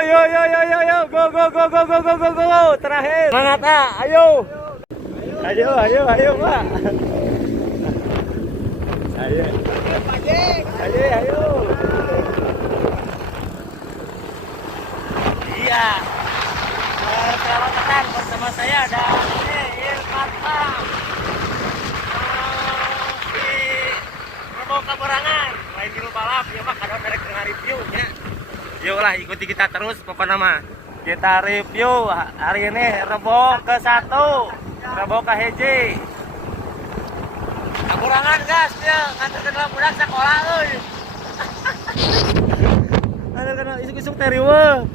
Yo, go, go, go, go, go, go, go, go, terakhir. Semangat ayo. Ayo, Pak. Ayo. Iya. Selamat datang bersama saya ada Irfan di Rebo Kaburangan. Lain di balap ya Pak, kadang dari review ya. Yuk lah ikuti kita terus pokoknya mah. Kita review hari ini Rebo ke-1, Rebo ke-1. Kaburangan gas ya, nganterin budak sekolah euy. Ada kena isuk-isuk teh riweuh.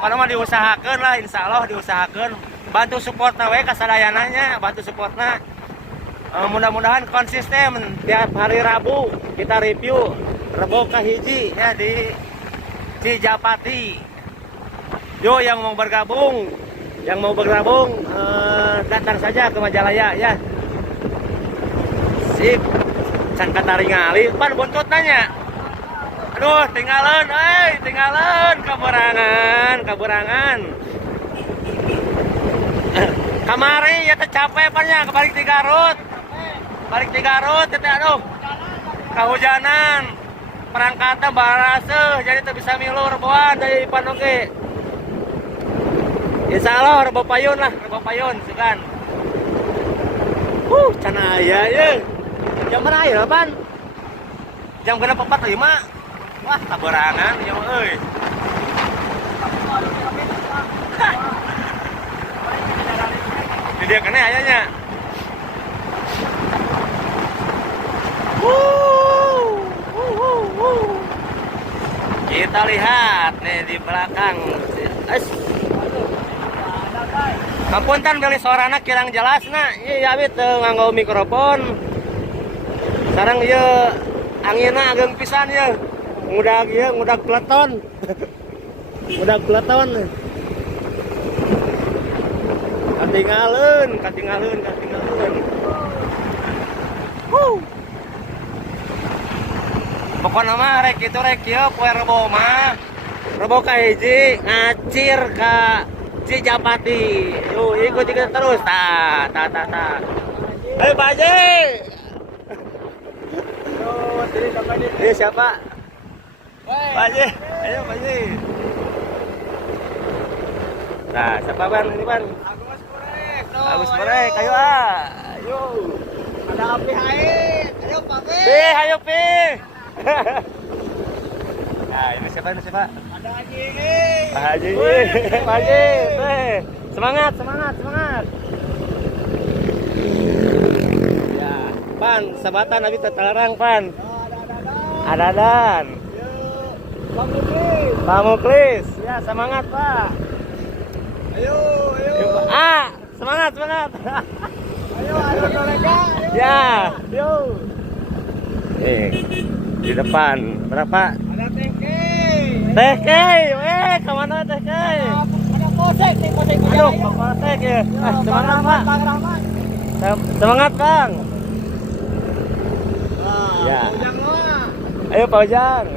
Pada mah diusahakeun lah, insyaallah diusahakeun. Bantu supportna we kasadayananya, bantu supportna. Mudah-mudahan konsisten tiap hari Rabu kita review Rebo ke-1 ya di Cijapati. Yo yang mau bergabung, datang saja ke Majalaya ya. Sip. Can kataringali pan buntut nanya. Aduh, tinggalan Kaburangan. Kamari ya teh capek pannya balik di Garut. Teh aduh. Kahujanan. Perangkatnya baraseuh jadi teu bisa milu reboan dari Ipan oge. Insyaallah rebo payun sugan. Can aya ye. Jam berapa ya, Pan? Jam genep 45. Wah, Kaburangan ya euy. Di dia kene ayanya. Kita lihat nih di belakang. Kapunten beli suarana kirang jelas na. Iya abit nganggo mikrofon. Sareng ieu anginna ageng pisan ye. Ngudag peleton. Ngudag peleton. Katingaleun. Pokoknya mah rek ieu poe Rebo mah. Rebo ka-1 ngacir ka Cijapati. Yuk ikuti kita terus. Hei Pak Haji. Ini siapa? Pak Haji. Ayo Pak Haji. Nah, siapa Ban? Ini Ban. Agus Purek. Ayo Ayo. Ada api haid. Ayo Pak Pi. Ayo Pi. Nah, ini siapa? Ada Haji ini. Pak Haji. Pak Haji. Semangat. Ya, Pan, sabatan abi terlarang, Pan. Adadan. Pak Muklis. Ya, semangat, Pak. Ayo. Semangat. Ayo kolega. Ya, yuk. Di depan berapa? Ada Teh Kei, kemana Teh Kei? Ada posek Aduh, posek ya. Semangat Pak. Semangat Kang. Ya. Ujang loa. Ayo Pak Ujang.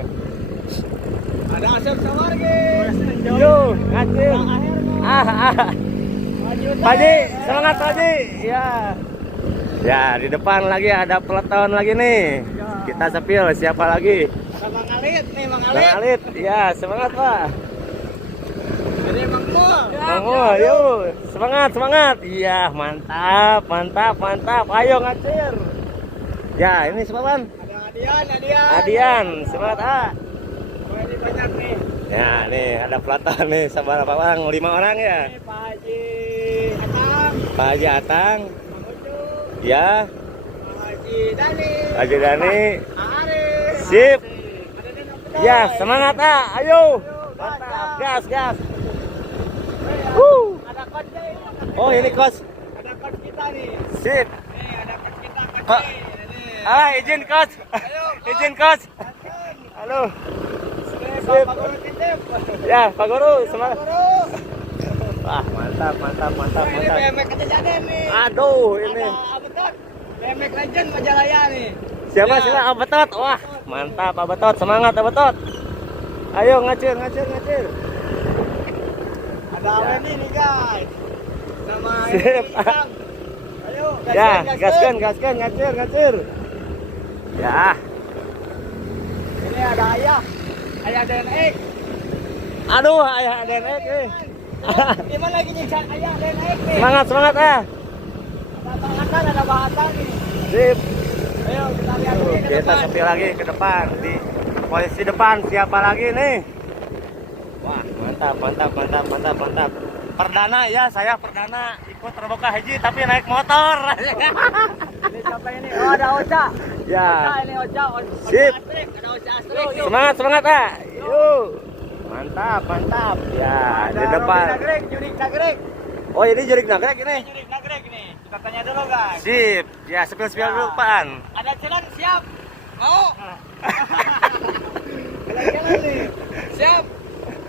Ada Asep Sawargi. Yuk, ngacir. Pak Haji, semangat Pak Haji. Ya. Ya, di depan lagi ada peleton lagi nih. Kita sepil, siapa lagi? Ada Mang Alit nih, Mang Bang Alit. Ya, semangat Pak. Jadi Mang Mul, yuk. Semangat. Iya, mantap. Ayo ngacir. Ya, ini siapa Ban? Ada Adian, semangat Ini banyak nih. Ya, nih ada peleton nih, sabar Pak Bang, 5 orang ya. Ini Pak Haji Atang. Pak Haji Atang. Mang Ucu. Ya, Pak Haji Haji Dani. Arif. Sip. Ada Dana Ya, semangat ayo. Mantap, gas. Ada coach nih. Oh, ini kos. Ada coach kita nih. Sip. Nih, ada coach kita Kok. Izin kos. Izin kos. Halo. Sip. Pak Guru titip. Ya, Pak Guru, semangat. Guru. Wah, mantap. Ini BMX kejadian nih. Aduh, ini. Ada Abetot. BMX Legend Majalaya nih. Siapa? Abetot. Wah, mantap Abetot, semangat Abetot. Ayo ngacir. Ada Awen ini guys. Sama Sip. Isam. Ayo, Ya, gaskan, ngacir. Ya, Ini ada ayah. Ayah DNX. aduh, ayah ada naik nih. Gimana lagi nyiksa ayah DNX nih? Semangat ah. Ada bahasan nih. Sip. Ayo kita lihat lagi ke Kita depan. sepi lagi ke depan di posisi depan siapa lagi nih? Wah, mantap. Perdana ya, saya perdana ikut terbuka haji tapi naik motor. Ini siapa ini? Oh, ada Ocha. Ya. Ocha ini Ocha. Sip. Astrik. Ada Ocha Astrik. Yuk. Semangat ah. Yuk. Mantap. Ya, di depan. Jurik Nagrek. Oh, ini Jurik Nagrek ini. Jurik Nagrek ini. Kita tanya dulu guys. Sip. Ya, spill dulu, Pan. Ada jalan siap. Mau? Ada jalan nih. Siap.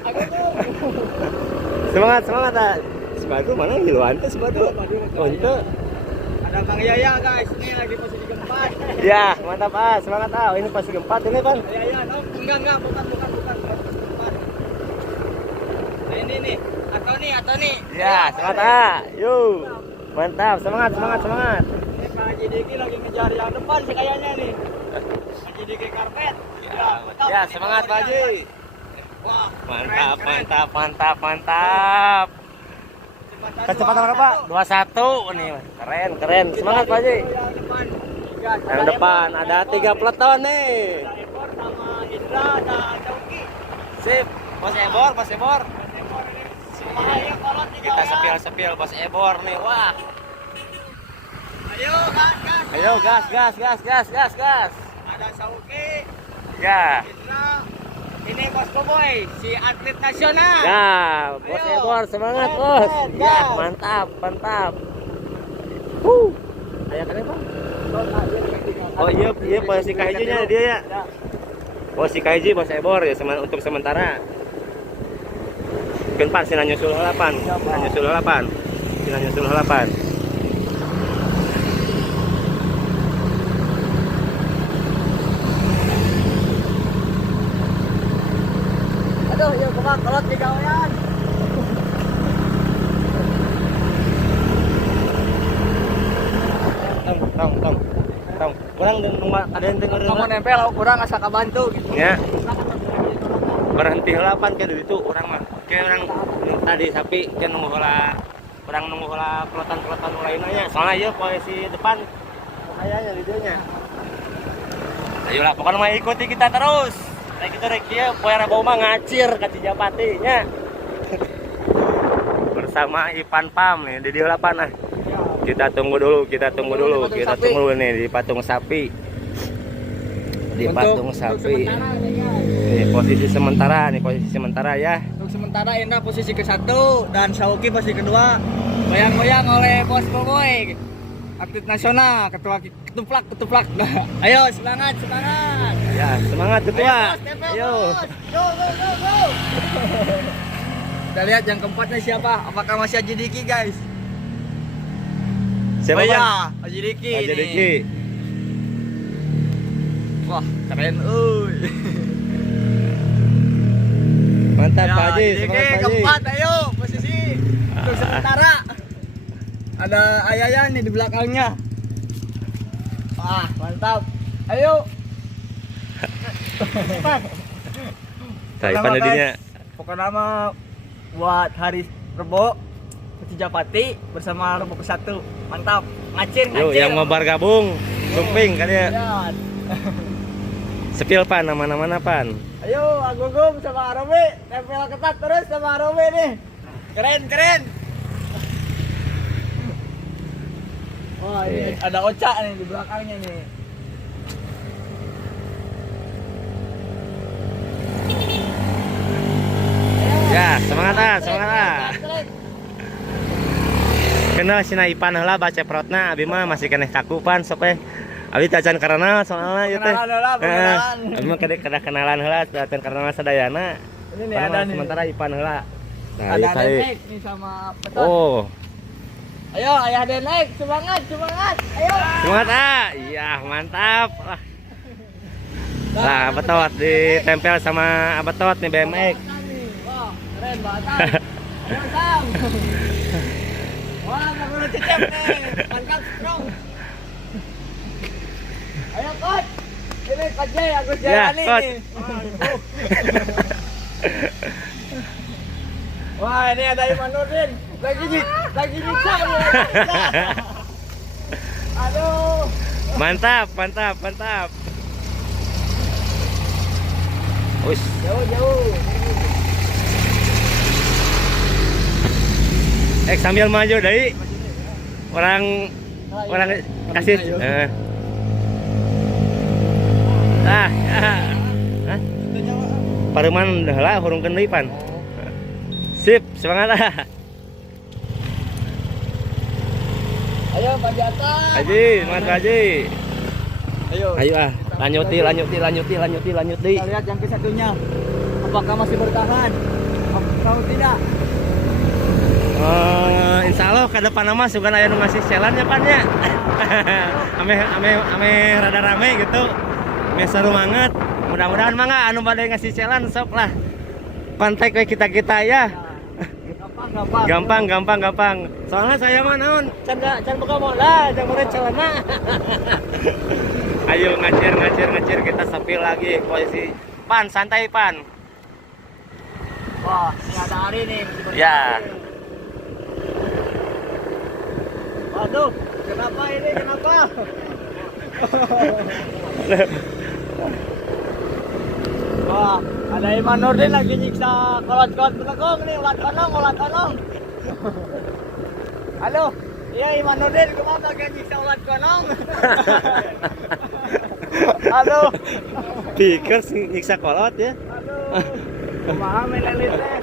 Aku tuh. Semangat ah. Sepatu mana di luar tuh sepatu? Oh, itu. Ada Kang Yaya guys. Ini lagi posisi keempat. Ya, mantap ah. Semangat ah. Oh, ini pasti keempat ini, Pan. Yaya, no. Enggak, bukan. Keempat. Nah, ini nih. Atau nih. Ya, semangat ah. Yuk. Mantap, semangat. Ini Pak Haji Diki lagi ngejar yang depan sih kayaknya nih. Haji Diki karpet. Mantap. Ya, semangat Pak Haji. Wah, Mantap. Kecepatan berapa? 21 nih. Keren. Semangat Pak Haji. Yang depan. Yang depan ada 3 peleton nih. Ebor sama Indra dan Dauki. Sip, Bos Ebor. Ayo kolot nih Kita kawan. sepil Bos Ebor nih. Wah. Ayo gas. Ayo gas. Ada Sauki, Ya. Indra. Ini Bos Boboy, si atlet nasional. Ya, Bos Ayo. Ebor semangat, Keren, Bos. keren, Ya, gas. mantap. Ayo kan Pak? Oh iya posisi KJ-nya dia ya. Posisi KJ Bos Ebor ya untuk sementara. Mungkin Pak sina nyusul halapan. Aduh, yuk kumak kolot nih kawan. Tong. Kurang ada yang dengar Kamu nempel, kurang asa kabantu gitu. ya. Berhenti halapan ke itu orang mah. Kayak orang tadi sapi kan nunggu heula pelotan lainnya. Soalnya ieu posisi depan kayaknya videonya. Ayolah pokoknya mah ikuti kita terus. Kayak gitu rek kieu poe Rabu mah ngacir ka Cijapati nya. Bersama Ipan Pam nih di halapan ah. Kita tunggu dulu nih di patung sapi. Untuk sementara nih guys. Nih posisi sementara ya. Untuk sementara Indra posisi ke-1 dan Sauki posisi kedua. Goyang-goyang oleh Bos Boboy. Atlet nasional, ketuplak. Ayo semangat. Ya, semangat ketua. Ayo. Go. Kita lihat yang keempatnya siapa? Apakah masih Haji Diki guys? Siapa Oh Bang? iya, Haji Diki. Haji nih. Diki. Wah, keren euy. Mantap Ya, Pak Haji, Diki semangat Pak Haji. keempat, ayo posisi untuk sementara. Ada Ayayan nih di belakangnya. Wah, mantap. Ayo. Taipan jadinya. Pokoknya nama buat hari Rebo ke Japati bersama Rebo ke-1. Mantap. Ngacir. Yuk, yang mau bergabung, sumping kan ya. Lihat. Sepil Pan, nama-nama Pan. Ayo, Agugum sama Arobe, tempel ketat terus sama Arobe nih. Keren. Wah, ini ada Ocha nih di belakangnya nih. Ya, semangat ah. Kenal sina Ipan heula baca perotna abi mah masih keneh kaku Pan sok we. Abi tacan karena soalna ieu teh. Kenalan heula, kenalan. Abi mah kada kenalan heula tacan karena sadayana. Ini nih ada nih. Sementara Ipan heula. Nah, Ada ieu tadi. Denek nih sama Peton. Oh, Ayo, Ayah Denek, semangat. Ayo. semangat ah. Iya, mantap. Lah, Abatot ditempel sama Abatot nih BMX. Wah, keren banget. Ayo Sam. Wah, mau cecep nih. Angkat strong. Ayo coach. Ini coach Jay, Agus Jayani Coach. nih. Wah, ini ada Iman Nurdin. Lagi nyiksa nih. Aduh. Mantap, mantap, mantap. Wis. Jauh. Sambil maju dari orang kasih. Hah? Pareman heula hurungkeun deui pan. Sip, semangat lah. Ayo Pak Jata. Haji, semangat Haji. Ayo. Ayo ah, lanjuti. Kita lihat yang ke-1-nya. Apakah masih bertahan? Atau tidak? Insya Allah ke depan nama suka aya nu ngasih challenge ya pan ya. ame rada rame gitu. Ame seru banget. Mudah-mudahan mah anu bade ngasih challenge sok lah. Kontak we kita ya. Gampang. Soalnya saya mah naon can buka modal, can meureun celana. Ayo ngacir kita sepil lagi posisi. Pan, santai pan. Wah, ini ada Ari nih. Ya. Waduh, kenapa ini? Kenapa? Wah, ada Iman Nurdin lagi nyiksa kolot-kolot belakang nih, ulat konong. Halo, iya Iman Nurdin, kenapa lagi nyiksa ulat konong? Halo. Pikir nyiksa kolot ya. Aduh, kumaha melelit teh.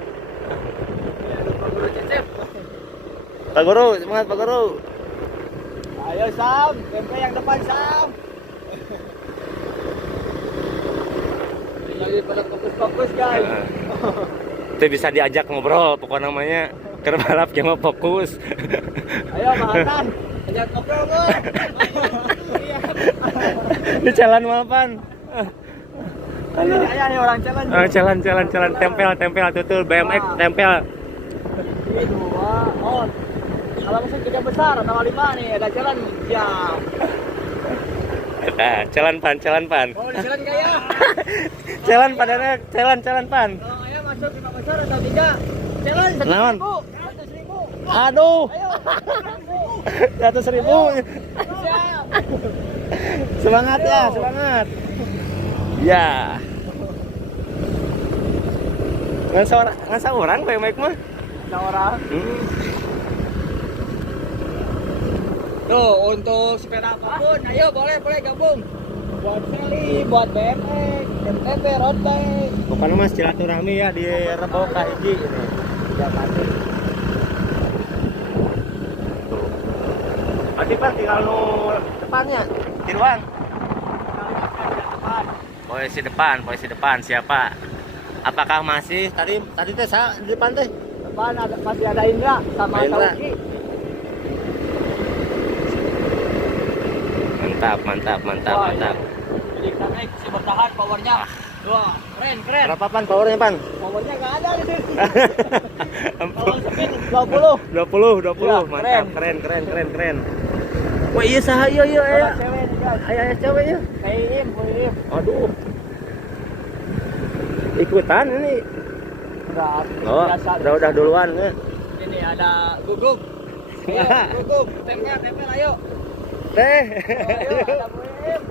Pak Guru, semangat Pak Guru. Ayo Sam, tempe yang depan Sam. Lagi pada fokus guys. Itu bisa diajak ngobrol pokoknya namanya. Keur balap jangan fokus. Ayo Mahatan, ajak ngobrol Bu. Ini jalan mapan. Ini nih orang jalan. Jalan tempel tutul BMX tempel. Ini 2 on. Kalau musim 3 besar, tambah 5 nih, ada jalan jam. Nah, jalan pan. Oh, di jalan enggak ya? Jalan pan enak, jalan pan. Oh, ayo masuk 5 besar atau 3? Jalan 100.000. Naon? 100.000. Aduh. Ayo. 100.000. Siap. Semangat ya, semangat. Ya. Ngan seorang BMX mah. Ada orang. Tuh, untuk sepeda apapun, ayo boleh gabung. Buat seli, buat BMX, MTB, road bike. Pokoknya mas silaturahmi ya di Rebo Kahiji ini. Ya pasti. Tuh. Berarti pan tinggal nu depannya, di ruang. Posisi depan siapa? Apakah masih tadi teh di depan teh? Depan masih ada Indra sama Indra. Sauki. Mantap. Jadi kita naik bisa bertahan powernya. Wah, keren. Berapa pan powernya pan? Powernya nggak ada di sini. Ampun. Power speed 20. 20. Ya, Mantap, keren. Wah iya saha iya Ada cewek nih guys. aya cewek ya. Kayak ini. Aduh. Ikutan ini. Berat. Oh, Biasa. udah duluan ya. Ini ada guguk. Ayo, guguk. Tempel ayo. Teh. Ayo, ada Muim.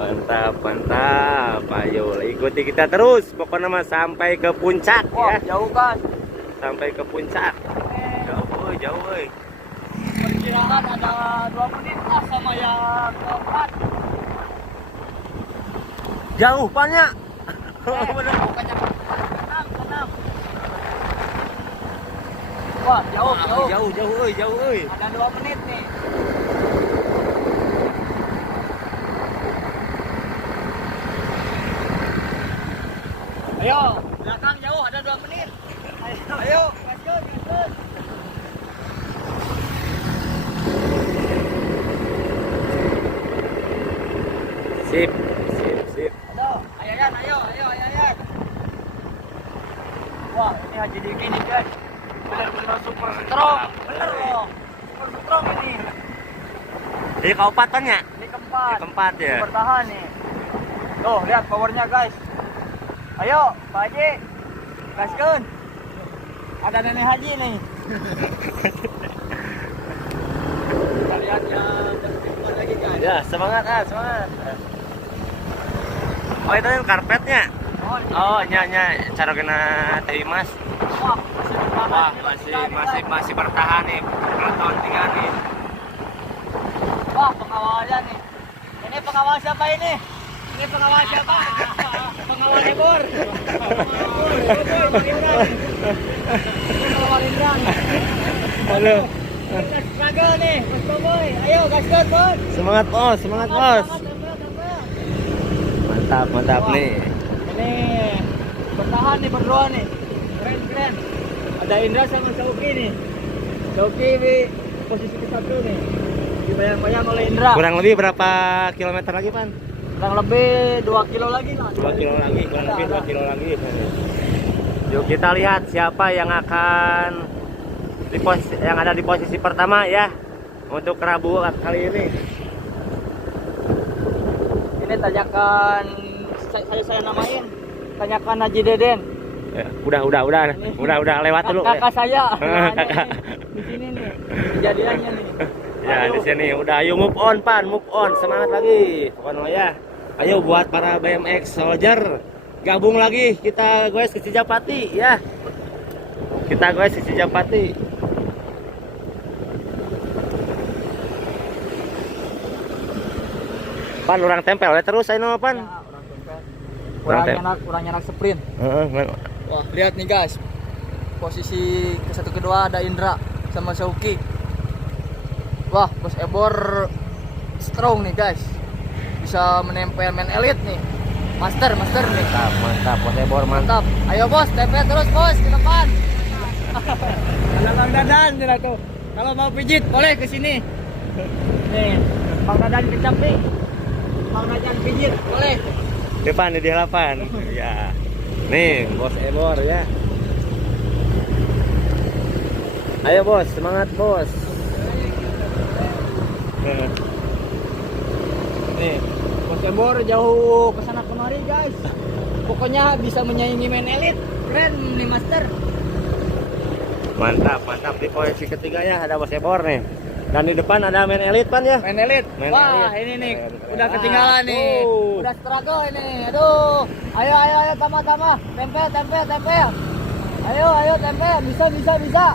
Mantap. Ayo ikuti kita terus. Pokoknya mah sampai ke puncak Wah, ya. jauh kan. Sampai ke puncak. Jauh euy. Perkiraan ada 2 menit lah sama yang keempat. Jauh pannya. Bukannya tenang. Wah, Jauh euy. Ada 2 menit nih. Ayo, belakang jauh ada 2 menit. Ayo, gaskeun. Sip. Ayo, ayo. Wah, ini Haji Diki nih guys. Bener-bener super strong. Bener loh. Super strong ini. Ini keempat pan ya? Ini keempat. Ini keempat ya. Bertahan nih. Tuh, lihat powernya guys. Ayo, Pak Haji. Gaskeun. Ada nenek Haji nih. Kita lihat ya, berikut lagi guys. Ya, semangat semangat. Oh, itu kan karpetnya. Oh, nya cara kena teh Mas. Wah, masih bertahan. Wah, Ini masih bertahan nih. Penonton tinggal nih. Wah, pengawalnya nih. Ini pengawal siapa ini? Ini pengawal siapa? Pengawal Ebor. Pengawal Indra. Halo. Kita struggle nih, Mas Boboy. Ayo, gaskeun, Bos. Semangat bos, semangat bos. Mantap nih. Ini bertahan nih berdua nih. Keren. Ada Indra sama Sauki nih. Sauki di posisi ke-1 nih. Dibayang-bayang oleh Indra. Kurang lebih berapa kilometer lagi, Pan? Kurang lebih 2 kilo lagi lah. 2 kilo lagi, kurang lebih 2 kilo lagi. Yuk kita lihat siapa yang akan yang ada di posisi pertama ya untuk Rabu kali ini. Ini tanyakan saya namain. Tanyakan Haji Deden. Ya, udah lewat dulu. Kakak saya. Kakak. Di sini nih kejadiannya nih. Ya, di sini udah ayo move on, Pan, move on. Semangat lagi. Pokoknya ya. Ayo buat para BMX Soldier gabung lagi kita guys ke Cijapati ya. Kita guys ke Cijapati. Pan orang tempel ya terus ayo Pan. Ya, orang tempel. Kurang nyenak sprint. Wah, lihat nih guys. Posisi ke-1 kedua ada Indra sama Sauki. Wah, Bos Ebor strong nih guys. Bisa menempel main elite nih. Master nih. Mantap, Bos Ebor mantap. Ayo Bos, tempel terus Bos ke depan. Ada Bang Dadan nih tuh. Kalau mau pijit boleh ke sini. Nih, Bang Dadan kecap nih. Bang Dadan pijit boleh. Depan di halapan. Ya. Nih, Bos Ebor ya. Ayo Bos, semangat Bos. Nih, Bos Ebor jauh kesana kemari guys. Pokoknya bisa menyaingi main elite. Keren nih Master. Mantap di posisi ketiga ya ada Bos Ebor nih. Dan di depan ada main elite Pan ya. Main elite. Main Wah, elite. ini nih udah Ah, ketinggalan nih. Udah struggle ini. Aduh. Ayo tama. Tempel. Ayo tempel. Bisa.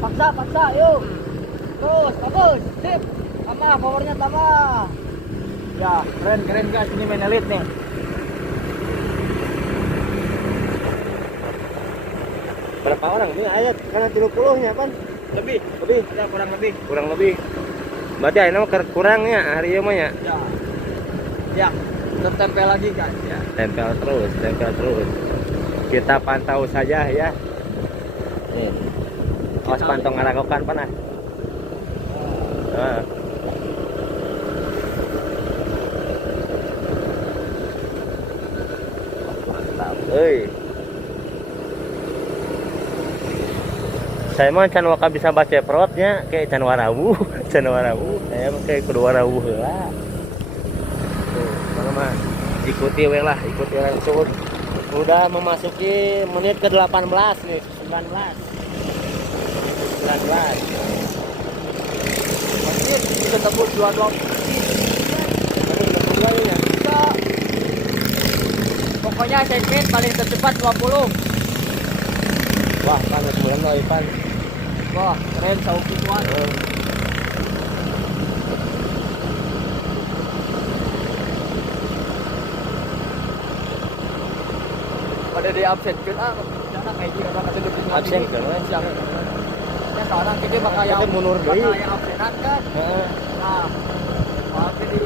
Paksa, yuk. Terus, bagus. Sip. Tambah powernya tambah. Ya, keren guys ini main elite nih. Berapa orang ini ayat karena 30-nya Pan? Lebih. Ya, kurang lebih. Berarti ini mah kurangnya hari ini mah ya. Ya. Tertempel lagi guys ya. Tempel terus. Kita pantau saja ya. Nih. Awas pantau ngaragokan Pan ah. Nah. Mantap. Saya mah can waka bisa baca perutnya kayak can warawu. Saya mah kayak kudu warawu heula. Tuh, mana mah ikuti langsung. Udah memasuki menit ke-18 nih, 19. Masih bisa tembus 22. Ya. Bisa. Pokoknya segmen paling tercepat 20. Wah, panas bulan loh, Ipan. Wah, keren Sauki tuan. Pada di absen kan jangan kayak gini orang ada lebih Absen kan? Ya sekarang kita bakal yang Kita mundur deui. bakal yang absenan kan. Heeh. Nah, tapi di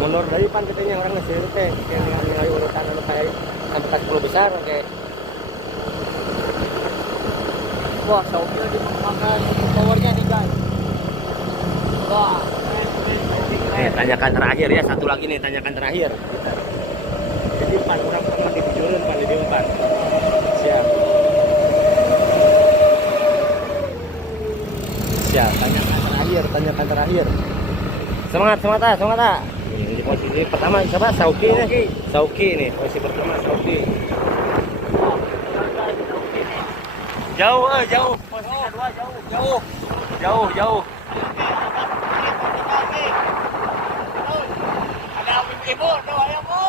Mundur dari pan katanya orang ngasih itu teh, kayak nilai urutan anu kayak sampai ke 10 besar kayak. wah, Sauki lagi makan powernya nih guys. Wah, Tanyakan terakhir ya, satu lagi nih tanyakan terakhir. Jadi pan orang pernah di Semangat, semangat ah. Di posisi pertama siapa? Sauki nih. Sauki nih, posisi pertama Sauki. Jauh, jauh. Posisi kedua jauh. Jauh. Ada ibu, tuh ayo bu.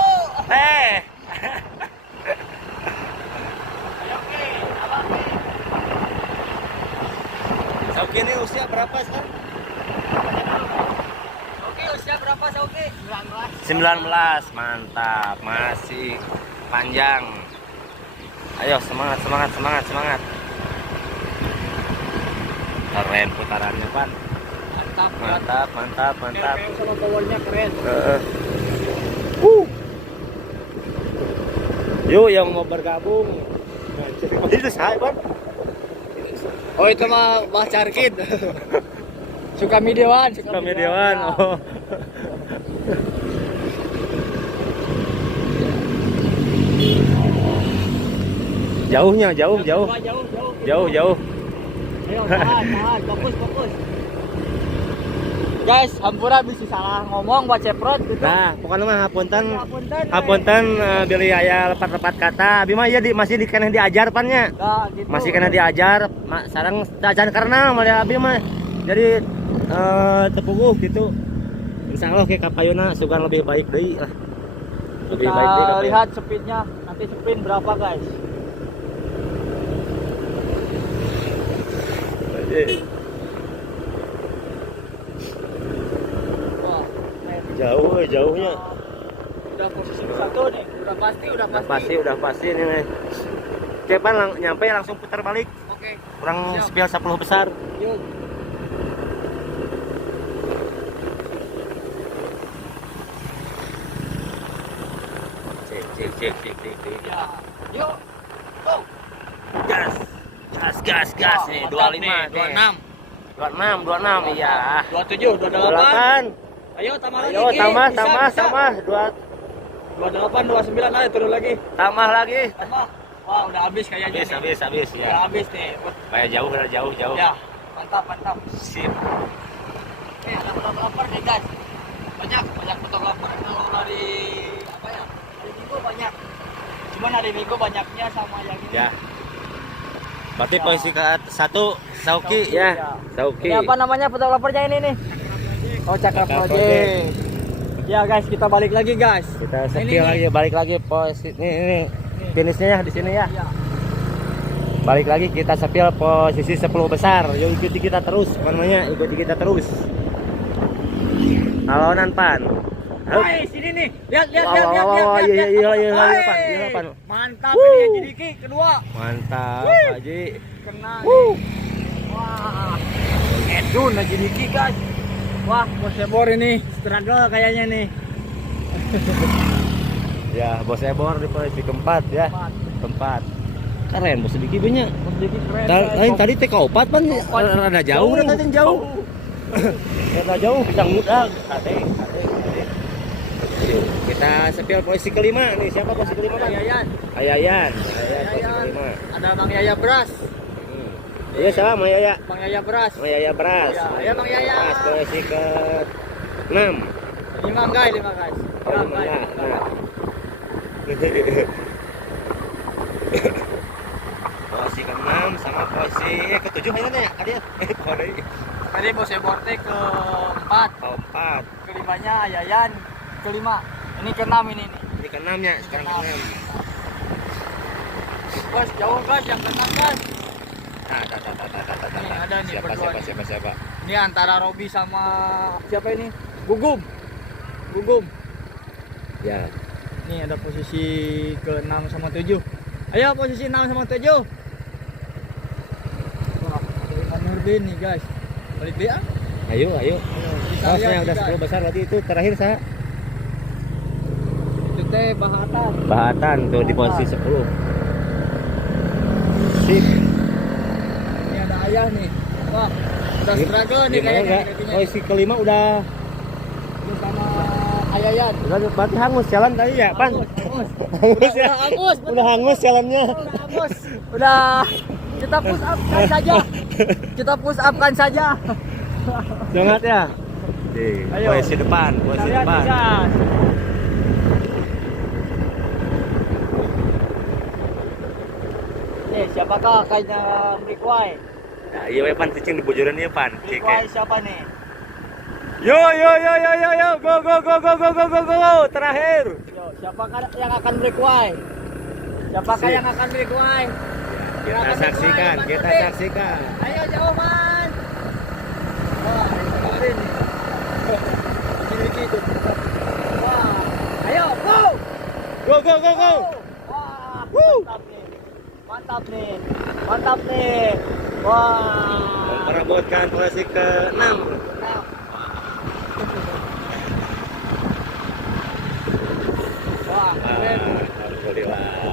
Sauki ini usia berapa sekarang? Oke, usia berapa Sauki? 19, mantap, masih panjang. Ayo semangat. Keren putarannya, Pan. Mantap. Kayak sama powernya keren. Yuk yang mau bergabung. Itu saya, Pan. Oh itu mah Mbah Carkid. Suka videoan. Oh. Jauhnya, jauh. Ayo, tahan, fokus. Guys, hampura bisa salah ngomong buat ceprot gitu. Nah, pokoknya mah hapunten beli aya lepat-lepat kata. Abi mah ya masih kena diajar pannya. Nah, gitu. Masih kena diajar. Sareng can karena mah abi mah jadi tepuguh gitu. Insyaallah ke kapayuna sugan lebih baik deui lah. Lebih baik deui. Kita lihat speednya, nanti spin berapa guys. Wah, Jauhnya. Udah posisi satu nih, Udah pasti nih. Cepan nyampe langsung putar balik. Oke. Kurang Siap. spill 10 besar. Yuk. Cek. Ya. Yuk. Go. Gas nih, 25 nih. 26 iya. 27, 28. 28. Ayo tambah lagi. Ayo Ki. tambah. Bisa. 28 29 ayo turun lagi. tambah lagi. Tambah. Wah, udah habis kayaknya nih. Habis Udah ya. habis nih. Kayak jauh. Ya, mantap. Sip. Ada fotografer nih guys. Banyak fotografer kalau hari apa ya? Hari Minggu banyak. Cuman hari Minggu banyaknya sama yang ini. Ya. Berarti Ya. posisi ke-1 Sauki ya. Sauki. Ini apa namanya fotografernya ini nih? Oh, Cakra Project. Ya guys, kita balik lagi guys. Kita Ini skill nih. lagi, balik lagi posisi ini finishnya ya di sini ya. Iya. Balik lagi kita sepil posisi 10 besar. Yuk ikuti kita terus, namanya ikuti kita terus. Halo Nanpan. Hai, sini nih. Lihat. Iya, Pan. Mantap ini ya jadi Ki kedua. Mantap, Pak Haji. Kena. Wah. Edun aja Diki guys. Wah, Bos Ebor ini struggle kayaknya nih. Ya, Bos Ebor di posisi keempat ya. Keempat. Keren Bos Diki banyak. Bos Diki keren. Lain tadi TK4 pan rada jauh, rada jauh. Rada jauh bisa mudah. Kate. Kita sepil posisi kelima nih. Siapa posisi kelima, Bang? Ayayan posisi kelima. Ada Bang Yaya Beras. Iya, siapa Mang Yaya? Bang Yaya Beras. Mang Yaya Beras. Ya, Bang Yaya. Beras posisi ke-6. 5 guys. Posisi ke-6 sama posisi ke-7 kayaknya ya. Tadi Bos Ebor teh keempat. Keempat. Kelimanya Ayayan. Kelima. Ini keenam ini nih. Ini ke-6 ya, sekarang ke-6. Bos, jauh guys yang keenam guys. Nah, Nih, ada nih berdua nih. siapa? Ini antara Robi sama siapa ini? Gugum. Ya. Nih ada posisi ke-6 sama 7. Ayo posisi 6 sama 7. Wah, ada Iman Nurdin nih guys. Balik dia. Ayo. Kita Oh, lihat saya nih, udah guys. 10 besar berarti itu terakhir saya. Itu teh Bahatan. Bahatan tuh di posisi 10. Sip. Ini ada Ayah nih. Wah, udah struggle nih Gimana kayaknya enggak? nih kakinya. Posisi kelima udah Ini sama Ayayan. berarti hangus jalan tadi ya, Pan? Hangus ya. Udah hangus jalannya. Udah hangus. Udah kita push up kan saja. Semangat ya. Ayo. Posisi depan, posisi Kita lihat depan. nih, gas. Siapakah kayaknya Mrikwai? Nah, iya we pan cicing di bojoran ieu pan. Mrikwai siapa nih? Yo, go go go go go go go go. Terakhir. Yo, siapakah yang akan Mrikwai? Siapakah Sip. yang akan Mrikwai? Kita saksikan, kita saksikan. Ayo jauh man. Wah, ini nih. Ini gitu. Wah, ayo go. Go go go go. Wah, Woo. mantap nih. Mantap nih. Mantap nih. Wah. Memperebutkan posisi ke-6. Wah, keren. Alhamdulillah.